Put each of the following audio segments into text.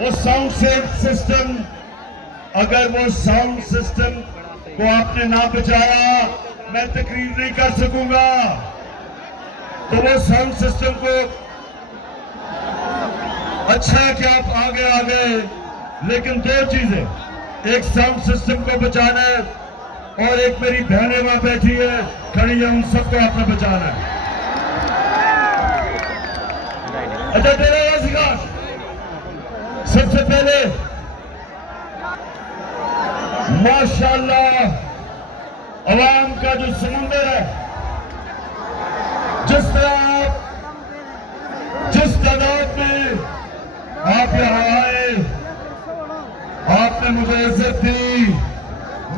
वो sound system, अगर वो साउंड सिस्टम को आपने ना बचाया मैं तकरीर नहीं कर सकूंगा। तो वो साउंड सिस्टम को अच्छा है कि आप आगे आ गए, लेकिन दो चीजें, एक साउंड सिस्टम को बचाना है और एक मेरी बहनें वहां बैठी है खड़ी है, उन सबको आपने बचाना है। अच्छा तेरा वजीर, सबसे पहले माशाअल्लाह अवाम का जो समुंदर है, जिस तरह आप जिस तादाद में आप यहाँ आए, आपने मुझे इज्जत दी,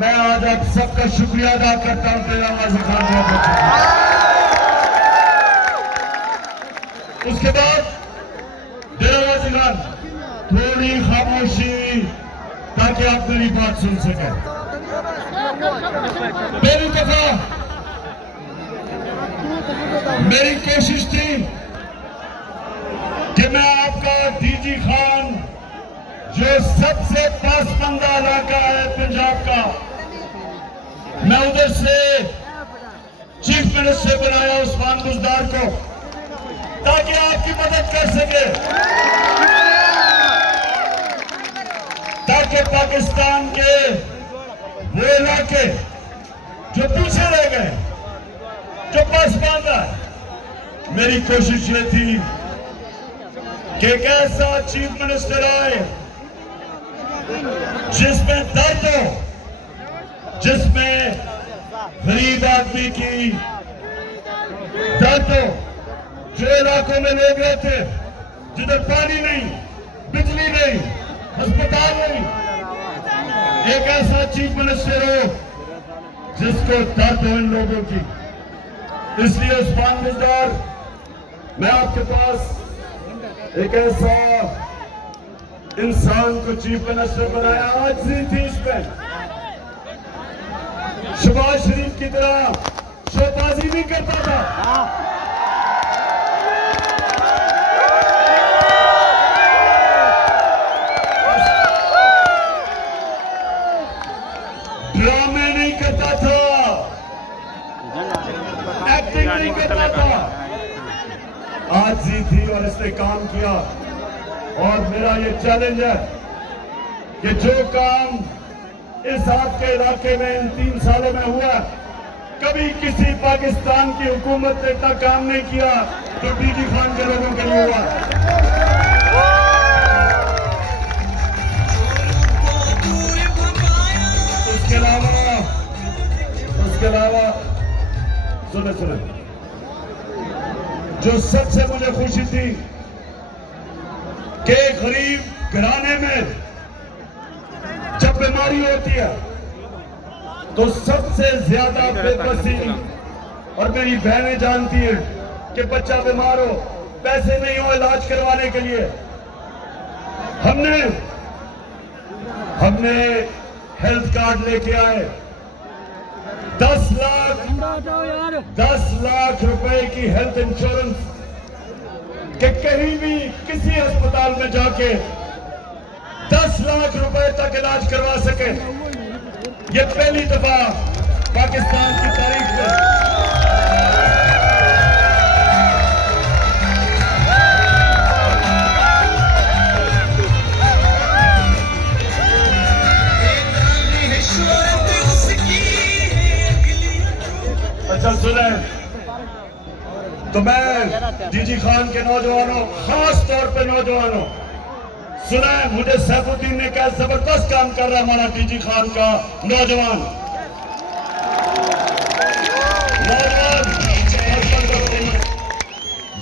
मैं आज आप सबका शुक्रिया अदा करता हूं। तेरा वजीर खान, उसके बाद तेरा वजीर खान थोड़ी खामोशी ताकि आप मेरी बात सुन सकें। पहली दफा मेरी कोशिश थी कि मैं आपका डीजी खान, जो सबसे पासमंदा इलाका है पंजाब का, मैं उधर से चीफ मिनिस्टर बनाया उस्मान बुजदार को, ताकि आपकी मदद कर सके, ताकि पाकिस्तान के वो इलाके जो पीछे रह गए, जो पासमानदा है, मेरी कोशिश ये थी कि एक ऐसा चीफ मिनिस्टर आए जिसमें दर्द हो, जिसमें गरीब आदमी की दर्द हो, जो इलाकों में लोग रहते जिधर पानी नहीं, बिजली नहीं, अस्पताल नहीं, एक ऐसा चीफ मिनिस्टर हो जिसको दर्द हो इन लोगों की। इसलिए उस्मान बुजदार, मैं आपके पास एक ऐसा इंसान को चीफ मिनिस्टर बनाया, आज नहीं थी इसमें, शहबाज शरीफ की तरह शोबाजी नहीं करता था, ड्रामे नहीं करता था, एक्टिंग नहीं करता था। आज जी थी और इसने काम किया, और मेरा ये चैलेंज है कि जो काम इस आपके इलाके में इन 3 सालों में हुआ, कभी किसी पाकिस्तान की हुकूमत ने इतना काम नहीं किया तो डीजी खान के लोगों के लिए हुआ। उसके अलावा सुने, जो सबसे मुझे खुशी थी कि गरीब घराने में जब बीमारी होती है तो सबसे ज्यादा बेबसी, और मेरी बहनें जानती हैं कि बच्चा बीमार हो, पैसे नहीं हो इलाज करवाने के लिए, हमने हेल्थ कार्ड लेके आए, 10 लाख रुपए की हेल्थ इंश्योरेंस, कि कहीं भी किसी अस्पताल में जाके 10 लाख रुपए तक इलाज करवा सके। ये पहली दफा पाकिस्तान की तारीख में। अच्छा सुने, तो मैं डीजी खान के नौजवानों, खास तौर पे नौजवानों, सुना है मुझे सैफुद्दीन ने कहा जबरदस्त काम कर रहा है हमारा डीजी खान का नौजवान।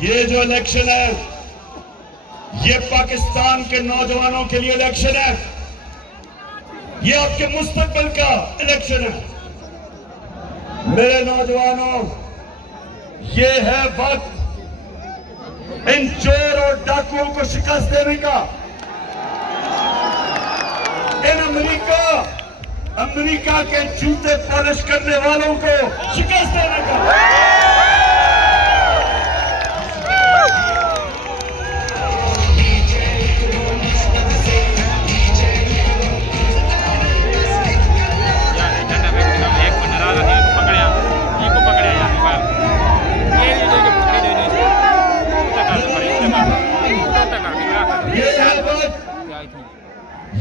ये जो इलेक्शन है, ये पाकिस्तान के नौजवानों के लिए इलेक्शन है, ये आपके मुस्तकबिल का इलेक्शन है। मेरे नौजवानों, ये है वक्त इन चोर और डाकुओं को शिकस्त देने का, इन अमेरिका के जूते पॉलिश करने वालों को शिकस्त देने का।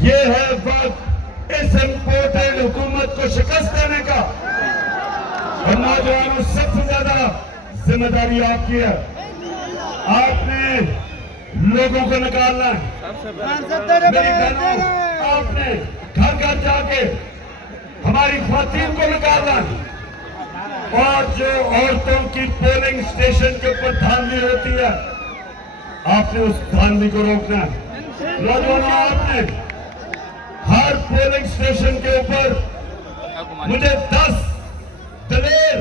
ये है वक्त इस इम्पोर्टेड हुकूमत को शिकस्त देने का। और नौजवानों, सबसे ज्यादा जिम्मेदारी आपकी है। आपने लोगों को निकालना है। मेरी बहनों, आपने घर घर जाके हमारी ख्वातीन को निकालना है। और जो औरतों की पोलिंग स्टेशन के ऊपर धांधली होती है, आपने उस धांधली को रोकना है। नौजवानों, आपने हर पोलिंग स्टेशन के ऊपर मुझे 10 दलेर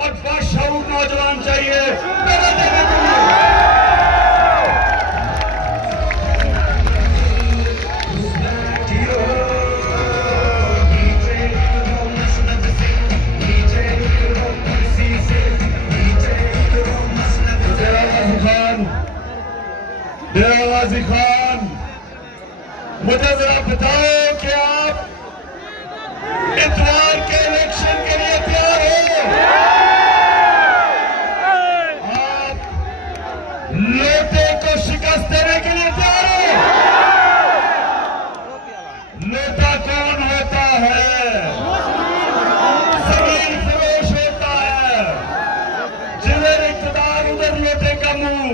और बाशऊर नौजवान चाहिए मेरा देने के लिए। डेरागाजी खान, मुझे जरा बताओ कि आप इतवार के इलेक्शन के लिए तैयार हो? आप लोटे को शिकस्त देने के लिए तैयार हो? लोटा कौन होता है? जमीन फरोश होता है। जिधर इक़्तिदार उधर लोटे का मुंह।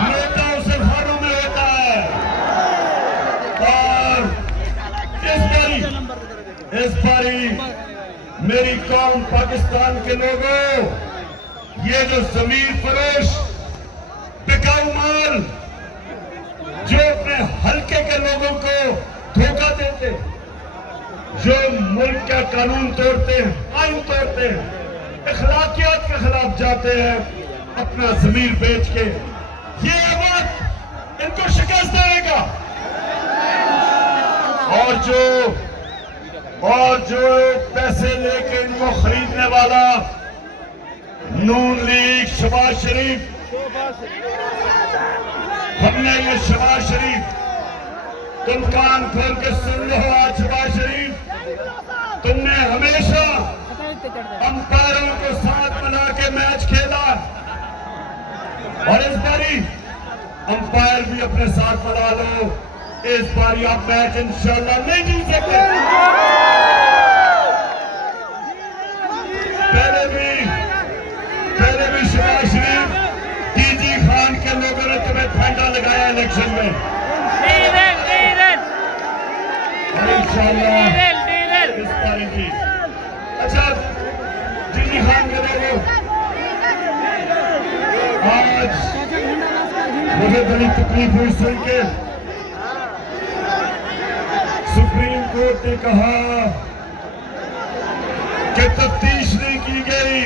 लोटा उसे घरों में होता है। और इस बारी मेरी कौम पाकिस्तान के लोगों, ये जो जमीन फरोश बिकाऊ माल जो अपने हल्के के लोगों को धोखा देते, जो मुल्क का कानून तोड़ते हैं, आइन तोड़ते हैं, अखलाकियात के खिलाफ जाते हैं अपना जमीन बेच के, ये वक्त इनको शिकस्त देगा। और जो पैसे लेके इनको खरीदने वाला नून लीग, शहबाज शरीफ, हमने ये शहबाज शरीफ, तुम कान खोल के सुन लो। आज शहबाज शरीफ, तुमने हमेशा अंपायरों को साथ मिला के मैच खेला और इस बारी अंपायर भी अपने साथ मिला लो। इस बारी आप मैच इंशाल्लाह नहीं जीत सकते। पहले भी शहबाज शरीफ, डीजी खान के लोगों ने तुम्हें फंडा लगाया इलेक्शन में। इंशाल्लाह इस बारी भी। अच्छा, डीजी खान के लोगों, आज मुझे बड़ी तकलीफ हुई सुन के। सुप्रीम कोर्ट ने कहा कि तफ्तीश नहीं की गई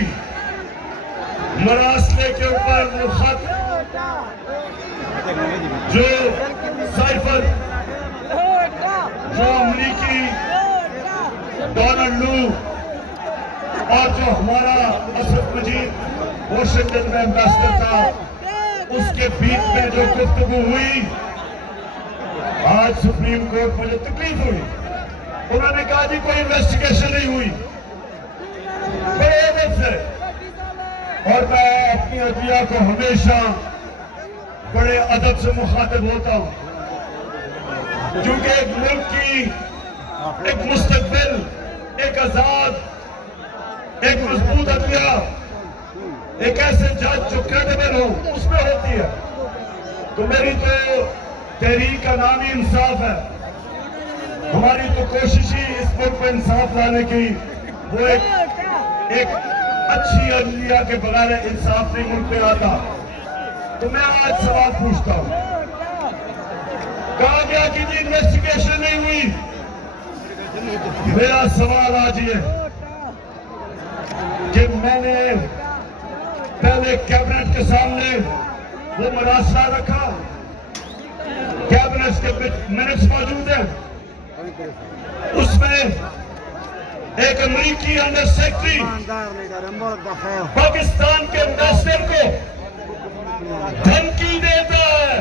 मरासले के ऊपर। वो खत जो साइफर, जो अमरीकी डोनाल्ड लू और जो हमारा असद मजीद वाशिंगटन में एम्बेसडर था, उसके बीच में जो गुफ्तगू हुई, आज सुप्रीम कोर्ट मुझे तकलीफ हुई। उन्होंने कहा जी कोई इन्वेस्टिगेशन नहीं हुई, बड़े अदब से। और मैं अपनी अदलिया को हमेशा बड़े अदब से मुखातिब होता हूं, क्योंकि एक मुल्क की एक मुस्तकबिल, एक आजाद, एक मजबूत अदलिया, एक ऐसे जज जो क्रेडिबल हो, उसमें होती है। तो मेरी तो तहरीक का नाम ही इंसाफ है। हमारी तो कोशिश ही इस मुल्क पर इंसाफ लाने की, वो एक अच्छी अदलिया के बगैर इंसाफ नहीं मुल्क में आता। तो मैं आज सवाल पूछता हूं, कहा गया कि जी इन्वेस्टिगेशन नहीं हुई। मेरा सवाल आज ये कि मैंने पहले कैबिनेट के सामने वो मरासला रखा, कैबिनेट के मिनट्स मौजूद हैं, उसमें एक अमेरिकी अंडर सेक्रेटरी पाकिस्तान के एम्बेसडर को धमकी देता है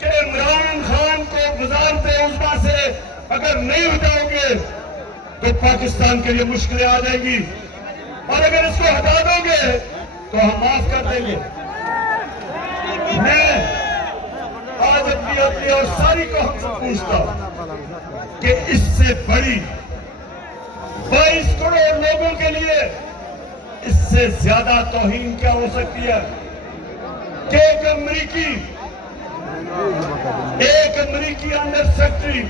कि इमरान खान को वज़ारत उज़्मा से अगर नहीं हटाओगे तो पाकिस्तान के लिए मुश्किलें आ जाएंगी, और अगर इसको हटा दोगे तो हम माफ कर देंगे। मैं आज अपनी और सारी कौम से पूछता हूं कि इससे बड़ी 22 करोड़ लोगों के लिए इससे ज्यादा तौहीन क्या हो सकती है कि एक अमरीकी अंडर सेक्रेटरी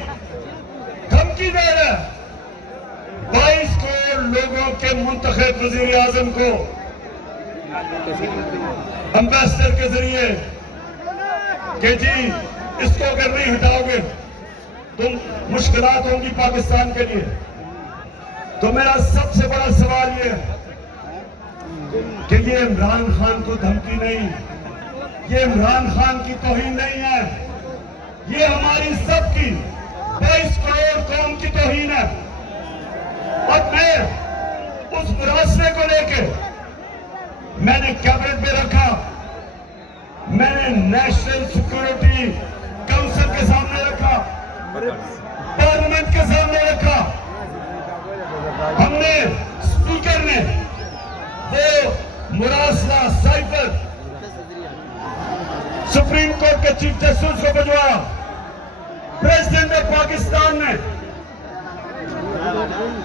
धमकी दे रहा है 22 करोड़ लोगों के मुंतखब वजीर आजम को एम्बेसडर के जरिए कि जी इसको अगर नहीं हटाओगे तो मुश्किलात होंगी पाकिस्तान के लिए। तो मेरा सबसे बड़ा सवाल ये है कि ये इमरान खान को धमकी नहीं, ये इमरान खान की तौहीन नहीं है, ये हमारी सबकी 22 करोड़ कौम की तौहीन है। और मैं उस मुरासले को लेके मैंने कैबिनेट में रखा, मैंने नेशनल सिक्योरिटी काउंसिल के सामने रखा, पार्लियामेंट के सामने रखा। हमने स्पीकर ने वो मुरासला साइफर सुप्रीम कोर्ट के चीफ जस्टिस को भिजवाया, प्रेसिडेंट ऑफ पाकिस्तान ने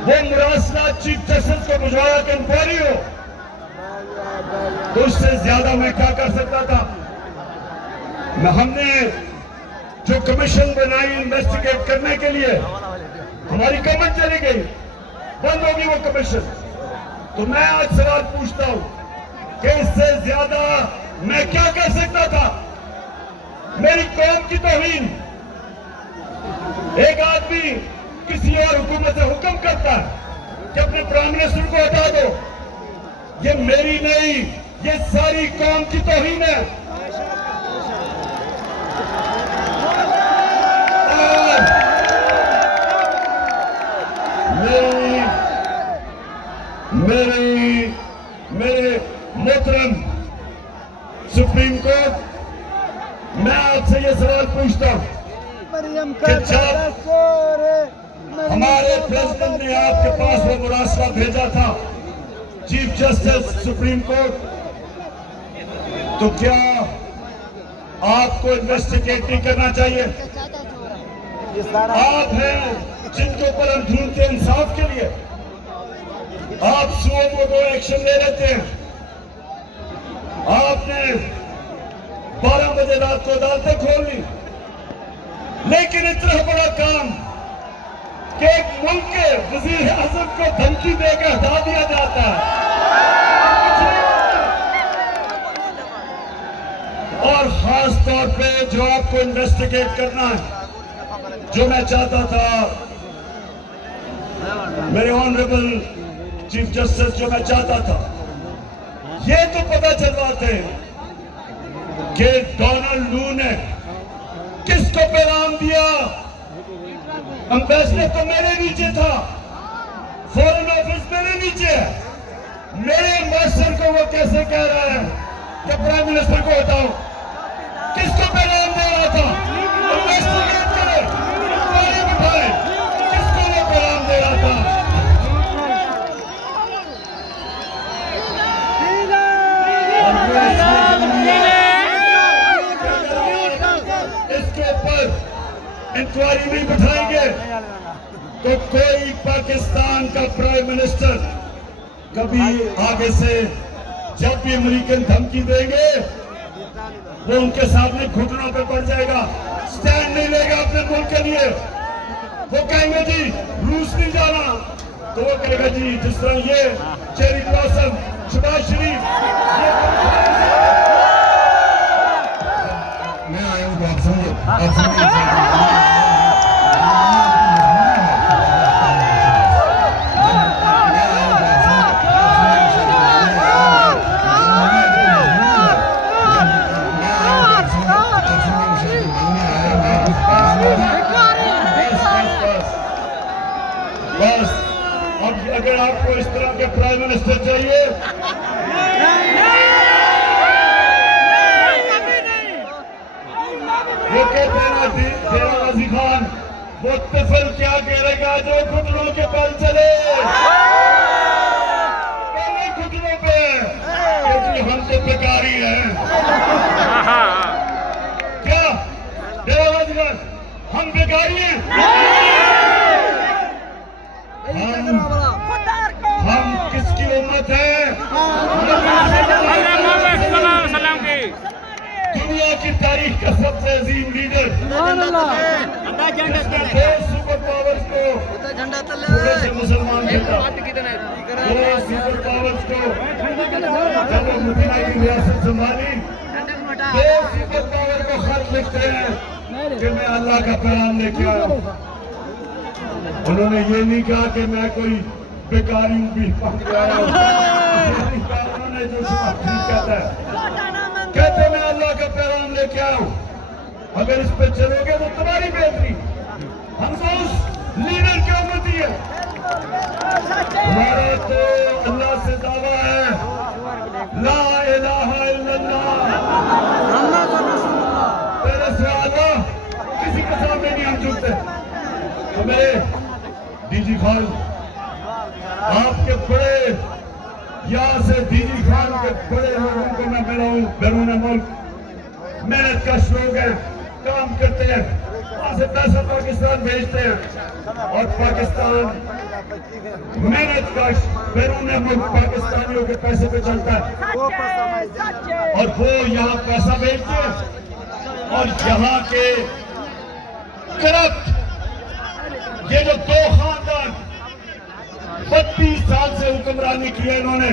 वो मुरासला चीफ जस्टिस को भिजवाया कि इंक्वायरी हो। तो उससे ज्यादा मैं क्या कर सकता था? हमने जो कमीशन बनाई इन्वेस्टिगेट करने के लिए, हमारी गवर्नमेंट चली गई, बंद होगी वो कमीशन। तो मैं आज सवाल पूछता हूं कि इससे ज्यादा मैं क्या कर सकता था? मेरी कौम की तौहीन। एक आदमी किसी और हुकूमत से हुक्म करता है कि अपने प्राइम मिनिस्टर को हटा दो, ये मेरी नहीं, ये सारी कौम की तौहीन है। और मेरे मोहतरम सुप्रीम कोर्ट, मैं आपसे ये सवाल पूछता हूं कि जब हमारे प्रेसिडेंट ने आपके पास वो मुरासला भेजा था चीफ जस्टिस सुप्रीम कोर्ट, तो क्या आपको इन्वेस्टिगेट नहीं करना चाहिए? आप हैं जिनके ऊपर हम ढूंढते इंसाफ के लिए, आप सुओ को एक्शन ले लेते हैं। आपने 12 बजे रात को अदालतें खोल ली, लेकिन इतना बड़ा काम कि एक मुल्क के वजीर आजम को धमकी देकर हटा दिया जाता है। और खास तौर पे जो आपको इन्वेस्टिगेट करना है, जो मैं चाहता था मेरे ऑनरेबल चीफ जस्टिस, जो मैं चाहता था ये तो पता चलवाते कि डोनाल्ड लू ने किसको पैगाम दिया। एम्बेसडर तो मेरे नीचे था, फॉरेन ऑफिस मेरे नीचे है, मेरे एम्बेसडर को वो कैसे कह रहा है कि प्राइम मिनिस्टर को हटाओ? किसको पैगाम दे रहा था? इन्वेस्टिगेट करें, इंक्वायरी बिठाएं, किसको वो पैगाम दे रहा था? इसके ऊपर इंक्वायरी नहीं बिठाएंगे तो कोई पाकिस्तान का प्राइम मिनिस्टर कभी आगे से जब भी अमेरिकन धमकी देंगे वो उनके सामने घुटनों पे पड़ जाएगा, स्टैंड नहीं लेगा अपने मुल्क के लिए। वो कहेंगे जी रूस नहीं जाना, तो वो कहेगा जी जिस तरह ये चेरी ब्लॉसम शहबाज शरीफ, मैं आया हूँ, आप सुनिए। बस अब अगर आपको इस तरह के प्राइम मिनिस्टर चाहिए, वो कहते हैं ना तेरा रजी खान, वो तिफल क्या करेगा जो घुटनों के बल चले, पहले घुटनों पे, क्योंकि हम तो बेकारी हैं। क्या हम बेकारी हैं? हम किसकी उम्मत है? दुनिया की तारीख का सबसे अजीम लीडर, जिसने दो सुपर पावर्स को थोड़े से मुसलमान कहता, दो सुपर पावर्स को जब वो मदीना की रियासत संभाली, दो सुपर पावर को खत लिखते हैं कि मैं अल्लाह का पैगाम लेके आया हूँ। उन्होंने ये नहीं कहा कि मैं कोई बेकारी हूँ, भी पकड़ आया हूँ। उन्होंने जो कहता है, कहते मैं अल्लाह का पैगाम लेके आया हूँ, अगर इस पे चलोगे तो तुम्हारी बेहतरी। हम तो उस लीडर की उम्मती है। हमारा तो अल्लाह से दावा है, ला इलाहा इल्लल्लाह, तेरे से आला किसी के सामने नहीं हम झुकते। हमें डीजी खान, आपके बड़े यहाँ से डीजी खान के बड़े लोगों को मैं मिला हूँ, बैरून मुल्क मेहनत का शौक है, काम करते हैं, वहां से पैसा पाकिस्तान भेजते हैं और पाकिस्तान मेहनत का बैरून मुल्क पाकिस्तानियों के पैसे पे चलता है और वो यहाँ पैसा भेजते हैं और यहाँ के करप्ट ये जो दो खानदान 32 साल से हुक्मरानी की है, इन्होंने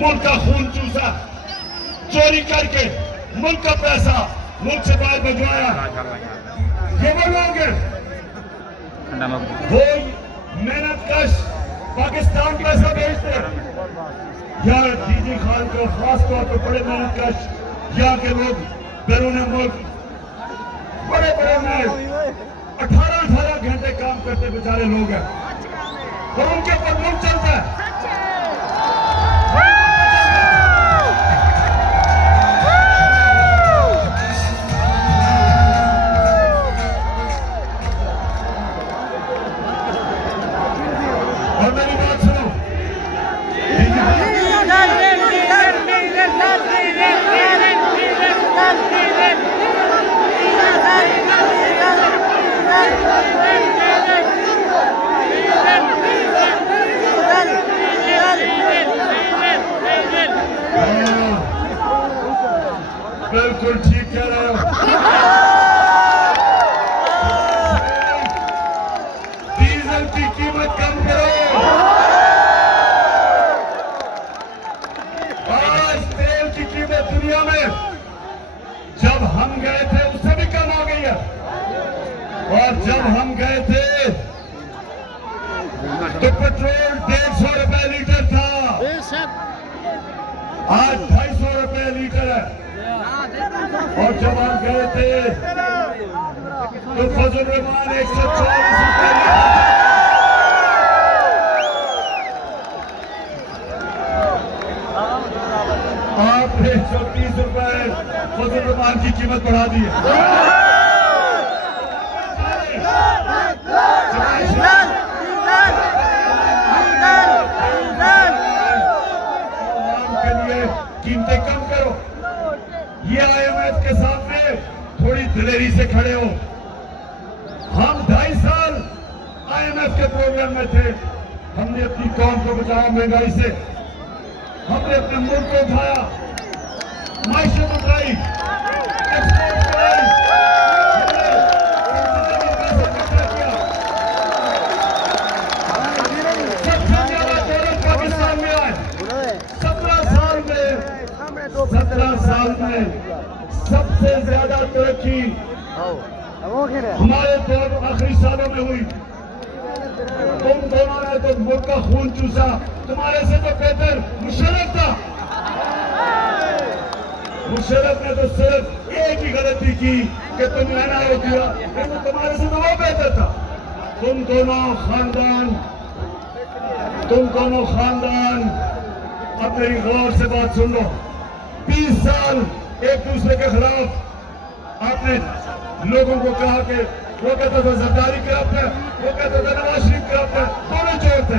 मुल्क का खून चूसा, चोरी करके मुल्क का पैसा मुल्क से बाहर भिजवाया। ये वो लोग हैं, वो मेहनत कश पाकिस्तान पैसा भेजते हैं। यहाँ डीजी खान को खास तौर पर बड़े मेहनत कश यहाँ के लोग बैरून मुल्क बड़े बड़े में 18-18 घंटे काम करते बेचारे लोग हैं और उनके ऊपर मुल्क चलता है। और मेरी बात सुनो, बिल्कुल ठीक कह रहे हो। डीजल की कीमत कम करो। आज तेल की कीमत दुनिया में जब हम गए थे उससे भी कम हो गई है और जब हम गए थे तो पेट्रोल 150 रुपए लीटर था, आज 250 रुपए लीटर है। और जब हम गए थे तो फजल रहमान 140 रुपए लीटर। आपने 130 रुपए फजल रहमान की कीमत बढ़ा दी है। के लिए कीमतें कम करो। ये IMF के सामने थोड़ी दिलेरी से खड़े हो। हम 2.5 साल IMF के प्रोग्राम में थे, हमने अपनी कौम को बचाया महंगाई से, हमने अपने मुल्क को उठाया, माइशत उठाई, एक्सपोर्ट कराई, सबसे ज्यादा दौलत पाकिस्तान में आए। 17 साल में सबसे ज्यादा तरक्की हमारे दौर आखिरी सालों में हुई। तुम दोनों ने तो मुल्क का खून चूसा, तुम्हारे से तो बेहतर मुशर्रफ था। मुशर्रफ ने तो सिर्फ एक ही गलती की कि तुम एनआईओ दिया, लेकिन तुम्हारे से तो वो बेहतर था। तुम दोनों खानदान अब मेरी गौर से बात सुन लो। 20 साल एक दूसरे के खिलाफ आपने लोगों को कहा कि वो कहता था जरदारी करप्ट है, वो कहता था नवाज शरीफ करप्ट है, दोनों चोर थे,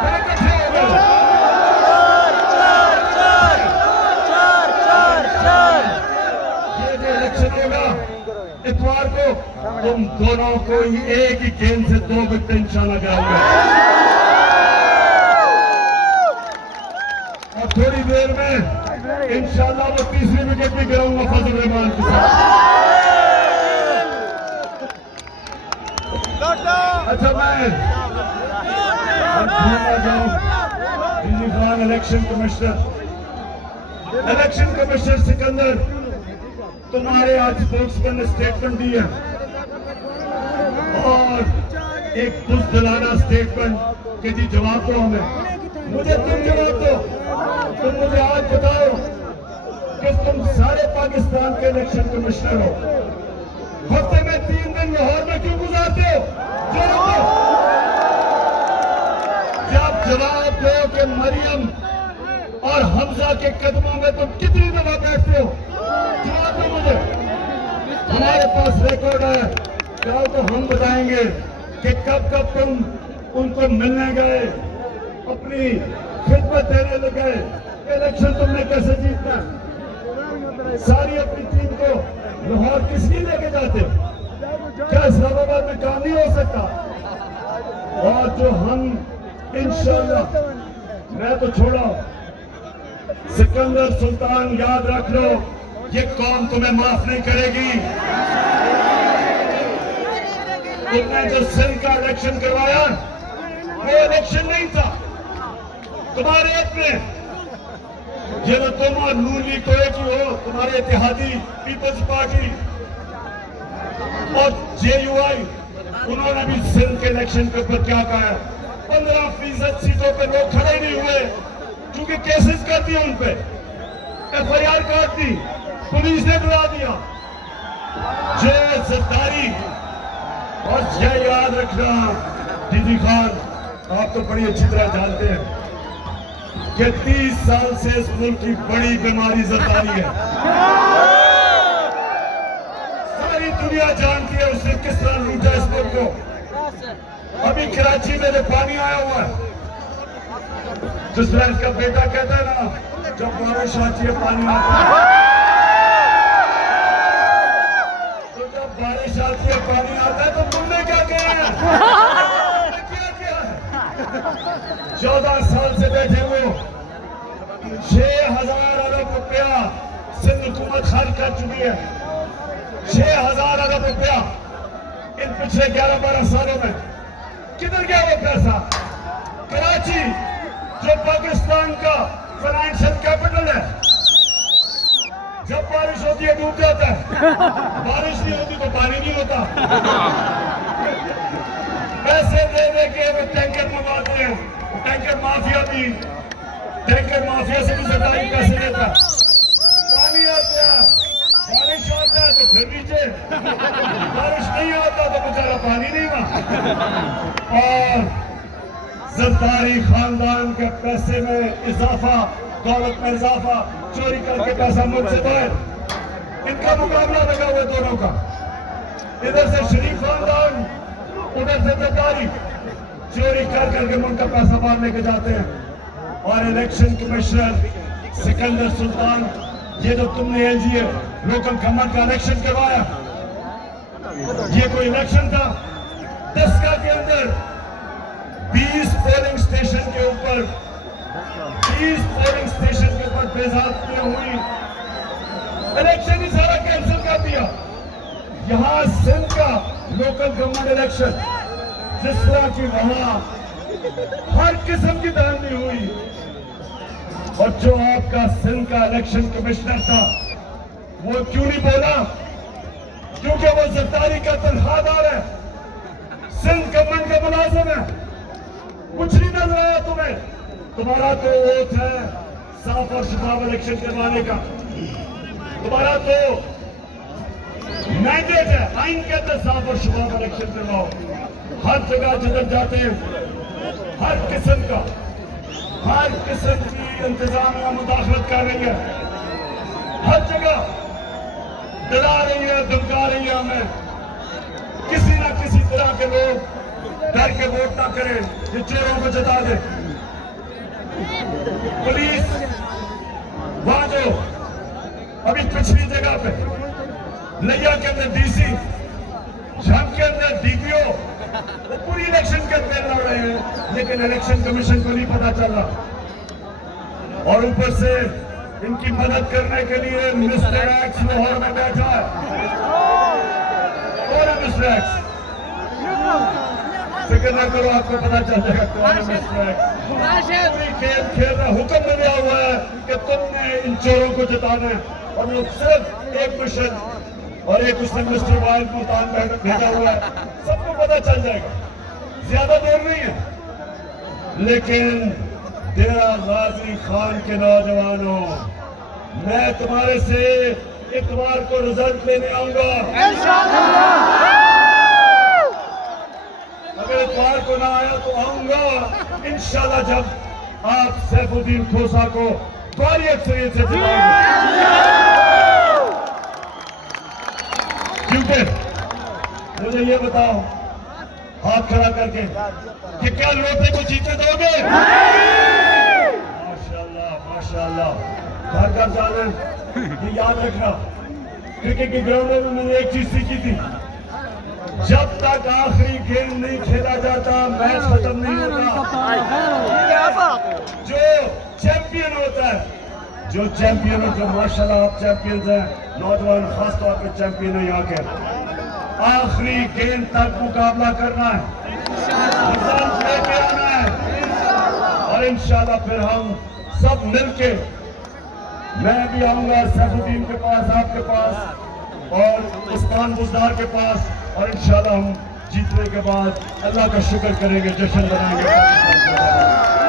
दोनों इकट्ठे हो गए। ये जो इलेक्शन होगा इतवार को तुम दोनों को ही एक ही गेंद से 2 विकेट इंशाल्लाह गिराऊंगा। और थोड़ी देर में इंशाल्लाह वो तीसरी विकेट भी गिराऊंगा फजल रहमान के साथ। अच्छा मैं जाऊं DG Khan election commissioner Sikandar, तुम्हारे आज स्पोक्समैन ने स्टेटमेंट दी है और एक बुज़दिलाना स्टेटमेंट कि जी जवाब दो हमें। मुझे तुम जवाब दो, तुम मुझे आज बताओ कि तुम सारे पाकिस्तान के इलेक्शन कमिश्नर हो, हफ्ते में 3 दिन लाहौर में क्यों गुजारते हो? जवाब दो कि मरियम और हमजा के कदमों में तुम कितनी दफा बैठते हो? जवाब दो मुझे। हमारे पास रिकॉर्ड है, क्या तो हम बताएंगे कि कब कब तुम उनको मिलने गए, अपनी खिदमत देने लगे, इलेक्शन तुमने कैसे जीतना, सारी अपनी टीम को लाहौर किस लिए लेके जाते? क्या इस्लामाबाद में काम नहीं हो सकता? और जो हम इंशाल्लाह, मैं तो छोड़ा, सिकंदर सुल्तान याद रख लो, ये कौम तुम्हें माफ नहीं करेगी। तुमने जो सिंध का इलेक्शन करवाया वो इलेक्शन नहीं था, तुम्हारे अपने, ये तो तुम और नून लीग तो एक ही हो, तुम्हारे इत्तेहादी पीपल्स पार्टी और JUI, उन्होंने भी सिंध के इलेक्शन के ऊपर क्या कहा? 15% सीटों पे लोग खड़े नहीं हुए क्योंकि केसेस कर दिए, उन पे FIR काट दी, पुलिस ने डरा दिया। जय सरदारी। और यह याद रखना डीजी खान, आप तो बड़ी अच्छी तरह जानते हैं कि 30 साल से इस मुल्क की बड़ी बीमारी जरदारी है। सारी दुनिया जानती है उसने किस तरह लूटा इस मुल्क को। अभी कराची में जो पानी आया हुआ है, जिस तरह इसका बेटा कहता है ना, जब बारिश आती है पानी आता है, तो जब बारिश आती है पानी आता है, तो तुमने क्या किया है? क्या है? 14 साल से बैठे हुए हो, 6,000 अरब रुपया सिंध हुकूमत खर्च कर चुकी है। 6,000 अरब रुपया इन पिछले 11-12 सालों में किधर गया वो पैसा? कराची जो पाकिस्तान का फाइनेंशियल कैपिटल है, जब बारिश होती है डूब जाता है, बारिश नहीं होती तो पानी नहीं होता। पैसे दे दे के वो टैंकर मंगवाते हैं, टैंकर माफिया भी, टैंकर माफिया से भी सरकारी पैसे देता। पानी आता है, बारिश आता है तो फिर नीचे, बारिश नहीं आता तो बेचारा पानी नहीं वहां। और जरदारी खानदान के पैसे में इजाफा, दौलत में इजाफा, चोरी करके पैसा मुल्क से बाहर, इनका मुकाबला लगा हुआ दोनों का। इधर से शरीफ खानदान, उधर से जरदारी, चोरी कर करके मुल्क का पैसा बाहर लेके जाते हैं। और इलेक्शन कमिश्नर सिकंदर सुल्तान, ये जो तुमने एलजीए लोकल गवर्नमेंट का इलेक्शन करवाया, ये कोई इलेक्शन था? 10 के अंदर 20 पोलिंग स्टेशन के ऊपर, 20 पोलिंग स्टेशन के ऊपर बेइज्जतियां हुई, इलेक्शन ही सारा कैंसिल कर दिया। यहां सिंध का लोकल गवर्नमेंट इलेक्शन, जिस तरह की वहां हर किस्म की धांधली हुई, और जो आपका सिंध का इलेक्शन कमिश्नर था वो क्यों नहीं बोला? क्योंकि वो जरदारी का तनख्वाहदार है, सिंध गवर्नमेंट का मुलाजिम है। कुछ नहीं नजर आया तुम्हें? तुम्हारा तो वोट है साफ और शफाफ इलेक्शन करवाने का, तुम्हारा तो मैंडेट है, आइन के अंदर साफ और शफाफ इलेक्शन करवाओ। हर जगह जिधर जाते हैं हर किस्म की इंतजाम में मुदाखलत कर रही है, हर जगह डरा रही है, धमका रही है हमें। किसी ना किसी तरह के लोग डर के वोट ना करें, ये चेहरों को जता दे। पुलिस वहां जो अभी पिछली जगह पे लिया के अंदर डीसी, झंग के अंदर डीपीओ, वो पूरी इलेक्शन के अंदर लड़ रहे हैं, लेकिन इलेक्शन कमीशन को नहीं पता चल रहा। और ऊपर से इनकी मदद करने के लिए मिस्टर एक्स लाहौर में बैठा है। कौन है मिस्टर एक्स? फिक्र न करो, आपको पता चल जाएगा कौन है मिस्टर एक्स। पूरी खेल खेल रहा, हुक्म मिला हुआ है कि तुमने इन चोरों को जिताना है, और लोग सिर्फ एक मिशन, और एक उसने मिस्टर वाइल मुल्तान भेजा हुआ है। सबको पता चल जाएगा, ज्यादा दूर नहीं है। लेकिन डेरा गाजी खान के नौजवानों, मैं तुम्हारे से इतवार को रिजल्ट लेने आऊंगा। अगर इतवार को ना आया तो आऊंगा इंशाल्लाह, जब आप सैफुद्दीन खोसा को भारी अक्सरियत से जिताएंगे। क्योंकि मुझे ये बताओ हाथ खड़ा करके कि क्या लोटे को जीते दोगे? माशाल्लाह माशाल्लाह। घर घर जाना, ये याद रखना, क्रिकेट के ग्राउंडों में मैंने एक चीज सीखी थी, जब तक आखिरी गेंद नहीं खेला जाता मैच खत्म नहीं होता। जो चैंपियन होता है, जो चैंपियन हो, जो माशाल्लाह आप चैंपियंस हैं, नौजवान खासतौर पर चैंपियन है यहाँ के, आखिरी गेंद तक मुकाबला करना है, रिजल्ट लेके आना है, और इंशाल्लाह फिर हम सब मिलके, मैं भी आऊंगा सैफुद्दीन के पास, आपके पास और उस्मान बुजदार के पास, और इंशाल्लाह हम जीतने के बाद अल्लाह का शुक्र करेंगे, जश्न मनाएंगे।